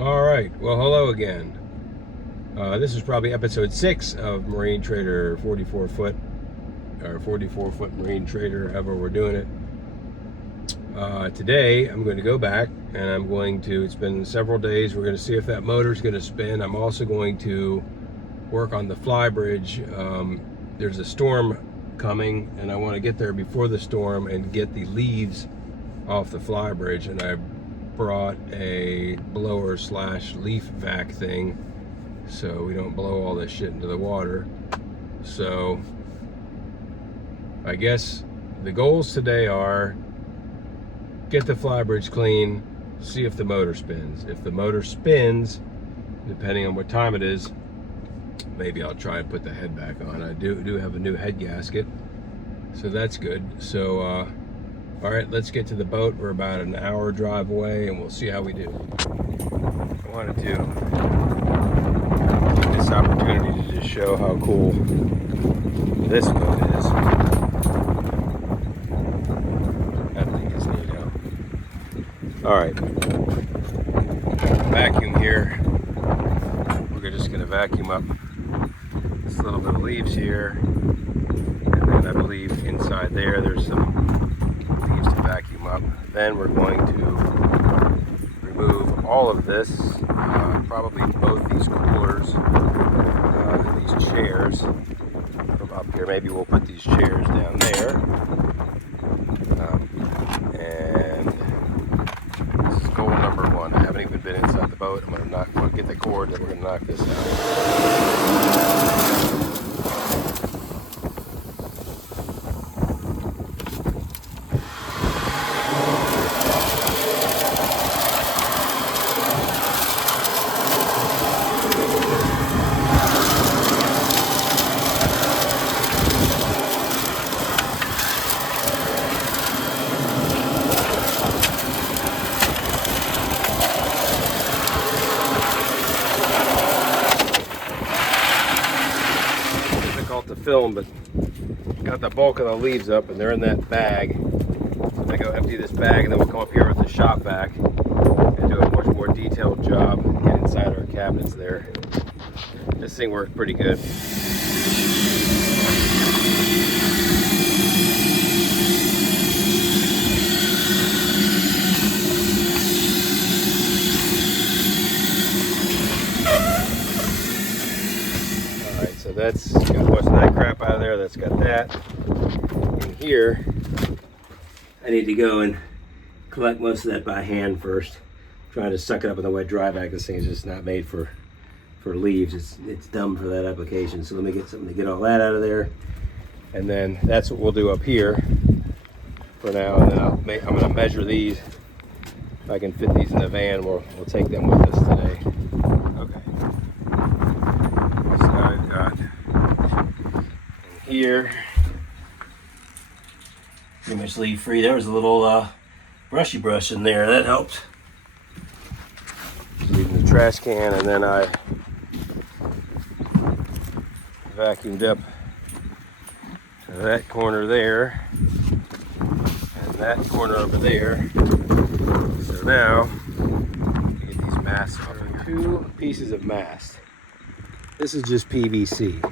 All right, well, hello again. This is probably episode 6 of Marine Trader 44 foot, or 44 foot Marine Trader, however we're doing it. Today I'm going to go back and I'm going to, it's been several days, we're going to see if that motor's going to spin. I'm also going to work on the flybridge. There's a storm coming and I want to get there before the storm and get the leaves off the flybridge, and I brought a blower / leaf vac thing so we don't blow all this shit into the water. So I guess the goals today are get the flybridge clean, see if the motor spins. If the motor spins, depending on what time it is, maybe I'll try and put the head back on. I do have a new head gasket, so that's good. So all right, let's get to the boat. We're about an hour drive away and we'll see how we do. I wanted to take this opportunity to just show how cool this boat is. That thing is neato. All right, vacuum here. We're just gonna vacuum up this little bit of leaves here. And then I believe inside there's some leaves to vacuum up. Then we're going to remove all of this, probably both these coolers, these chairs from up here. Maybe we'll put these chairs down there. And this is goal number 1. I haven't even been inside the boat. I'm gonna get the cord, then we're gonna knock this out. To film, but got the bulk of the leaves up and they're in that bag. So I go empty this bag and then we'll come up here with the shop vac and do a much more detailed job and get inside our cabinets there. This thing worked pretty good. So that's got most of that crap out of there. That's got that. In here, I need to go and collect most of that by hand first. Trying to suck it up in the wet dry vac. This thing is just not made for leaves. It's dumb for that application. So let me get something to get all that out of there. And then that's what we'll do up here for now. And then I'm going to measure these. If I can fit these in the van, we'll take them with us today. Okay. So I've got in here, pretty much leaf free. There was a little brushy brush in there, that helped. Leaving the trash can, and then I vacuumed up that corner there and that corner over there. So now get these masts off. 2 pieces of mast. This is just PVC.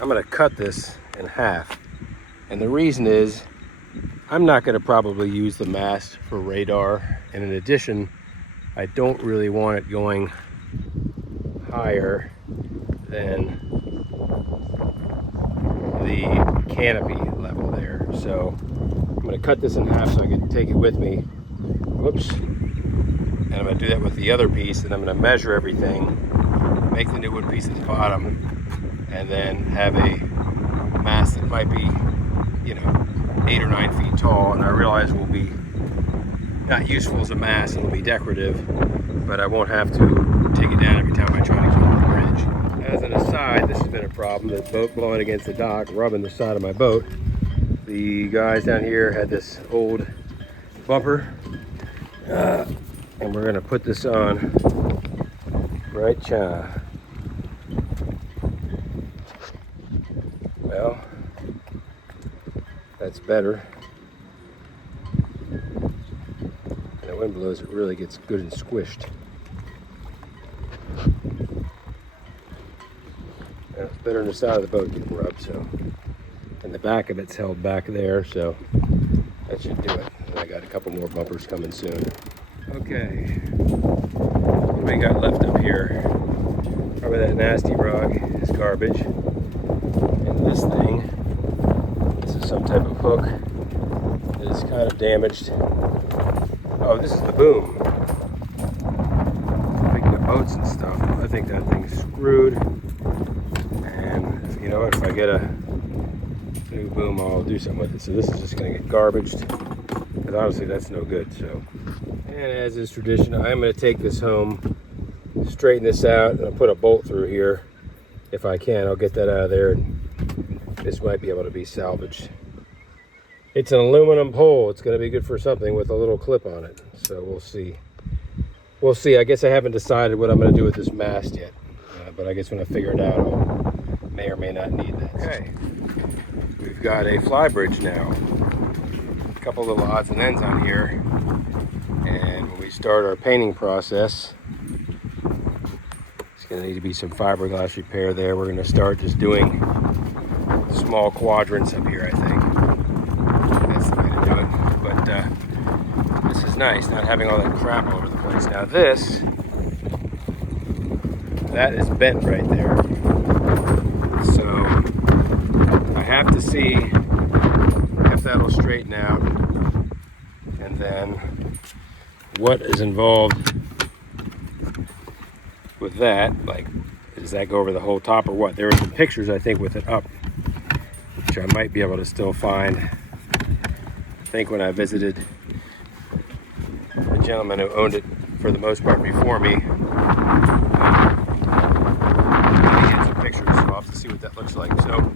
I'm going to cut this in half, and the reason is I'm not going to probably use the mast for radar, and in addition I don't really want it going higher than the canopy level there. So I'm going to cut this in half so I can take it with me. Whoops. And I'm going to do that with the other piece, and I'm going to measure everything, make the new wood piece at the bottom, and then have a mast that might be, 8 or 9 feet tall. And I realize will be not useful as a mast, it'll be decorative, but I won't have to take it down every time I try to come on the bridge. As an aside, this has been a problem, the boat blowing against the dock, rubbing the side of my boat. The guys down here had this old bumper, and we're going to put this on right cha. Well, that's better. And the wind blows, it really gets good and squished. It's better on the side of the boat getting rubbed, so. And the back of it's held back there, so that should do it. And I got a couple more bumpers coming soon. Okay, what do we got left up here? Probably that nasty rug is garbage. And this thing, this is some type of hook that is kind of damaged. Oh, this is the boom. Picking up boats and stuff. I think that thing's screwed. And you know what, if I get a new boom, I'll do something with it. So this is just going to get garbaged, because honestly that's no good. So, and as is tradition, I'm going to take this home, straighten this out, and I'll put a bolt through here if I can. I'll get that out of there, and this might be able to be salvaged. It's an aluminum pole. It's going to be good for something with a little clip on it, so we'll see. We'll see. I guess I haven't decided what I'm going to do with this mast yet, but I guess when I figure it out, I may or may not need that. Okay. We've got a flybridge now. A couple little odds and ends on here. And when we start our painting process, it's going to need to be some fiberglass repair there. We're going to start just doing small quadrants up here, I think. That's the way to do it. But this is nice, not having all that crap all over the place. Now this, that is bent right there. So I have to see if that'll straighten out, and then what is involved with that. Like, does that go over the whole top or what? There are some pictures, I think, with it up, which I might be able to still find. I think when I visited the gentleman who owned it for the most part before me, he had some pictures, so I'll have to see what that looks like. So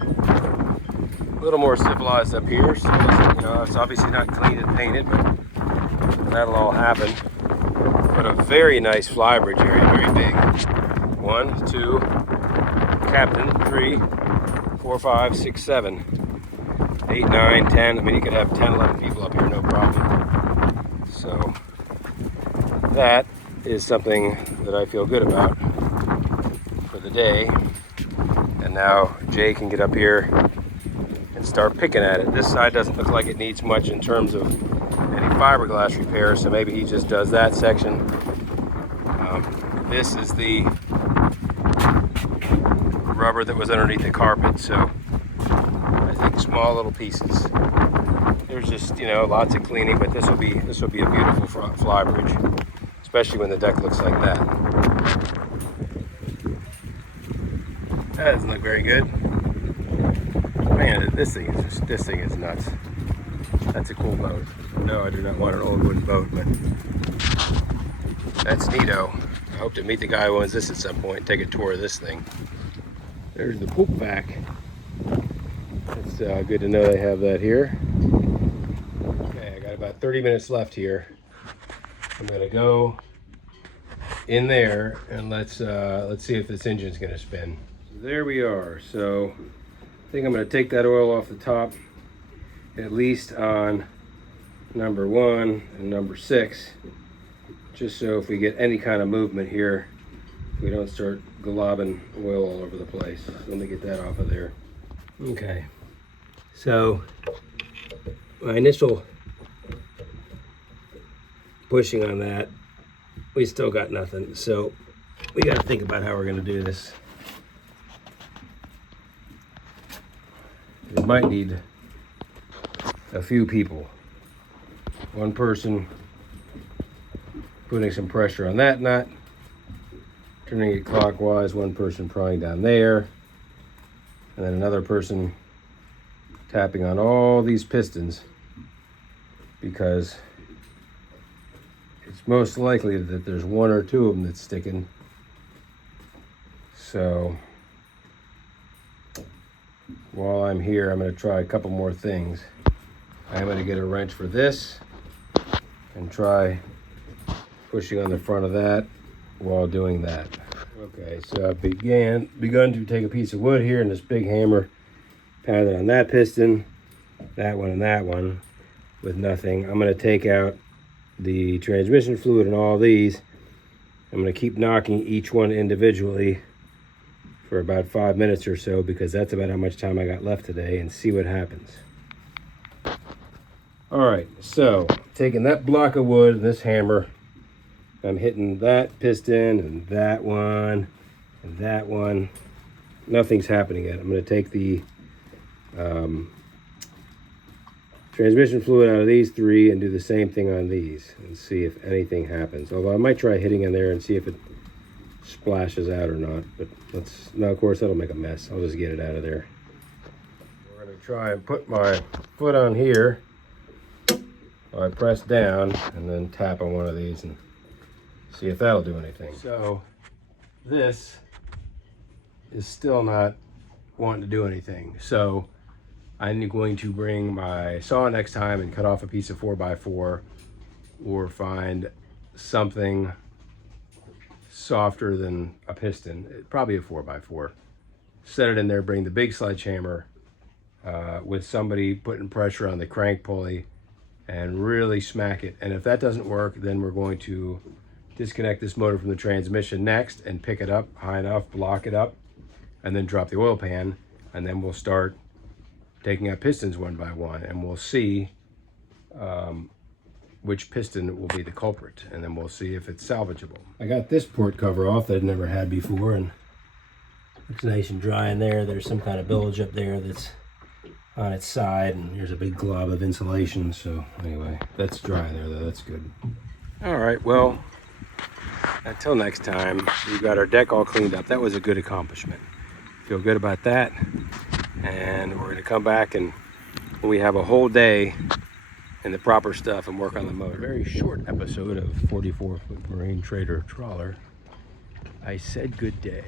a little more civilized up here, so you know, it's obviously not clean and painted, but that'll all happen. But a very nice flybridge area, very big. 1, 2, captain, 3, 4, 5, 6, 7, 8, 9, 10. I mean, you could have 10, 11 people up here, no problem. So that is something that I feel good about for the day. And now Jay can get up here and start picking at it. This side doesn't look like it needs much in terms of any fiberglass repair, so maybe he just does that section. This is the rubber that was underneath the carpet, so I think small little pieces. There's just, you know, lots of cleaning, but this will be a beautiful flybridge, especially when the deck looks like that. That doesn't look very good. Man, this thing is nuts. That's a cool boat. No, I do not want an old wooden boat, but that's neato. I hope to meet the guy who owns this at some point and take a tour of this thing. There's the poop vac. It's good to know they have that here. Okay, I got about 30 minutes left here. I'm gonna go in there and let's see if this engine's gonna spin. There we are. So I think I'm gonna take that oil off the top, at least on number 1 and number 6, just so if we get any kind of movement here, we don't start globbing oil all over the place. Let me get that off of there. Okay, so my initial pushing on that, we still got nothing, so we got to think about how we're going to do this. We might need a few people. One person putting some pressure on that nut, turning it clockwise, one person prying down there, and then another person tapping on all these pistons, because it's most likely that there's 1 or 2 of them that's sticking. So while I'm here, I'm going to try a couple more things. I'm going to get a wrench for this and try pushing on the front of that while doing that. Okay, so I've begun to take a piece of wood here and this big hammer, pound it on that piston, that one, and that one with nothing. I'm going to take out the transmission fluid and all these I'm going to keep knocking each one individually for about 5 minutes or so, because that's about how much time I got left today, and see what happens. All right, so taking that block of wood and this hammer, I'm hitting that piston and that one and that one. Nothing's happening yet. I'm going to take the transmission fluid out of these three and do the same thing on these and see if anything happens. Although I might try hitting in there and see if it splashes out or not. But let's, no, of course that'll make a mess. I'll just get it out of there. We're going to try and put my foot on here. I press down and then tap on one of these and see if that'll do anything. So this is still not wanting to do anything. So I'm going to bring my saw next time and cut off a piece of 4x4, or find something softer than a piston, probably a 4x4. Set it in there, bring the big sledgehammer with somebody putting pressure on the crank pulley and really smack it. And if that doesn't work, then we're going to disconnect this motor from the transmission next and pick it up high enough, block it up, and then drop the oil pan. And then we'll start taking out pistons one by one, and we'll see which piston will be the culprit, and then we'll see if it's salvageable. I got this port cover off that I'd never had before, and it's nice and dry in there. There's some kind of bilge up there that's on its side, and here's a big glob of insulation. So anyway, that's dry there though, that's good. All right, well, until next time, we've got our deck all cleaned up. That was a good accomplishment. Feel good about that. And we're gonna come back and when we have a whole day and the proper stuff and work on the motor. Very short episode of 44-foot Marine Trader Trawler. I said good day.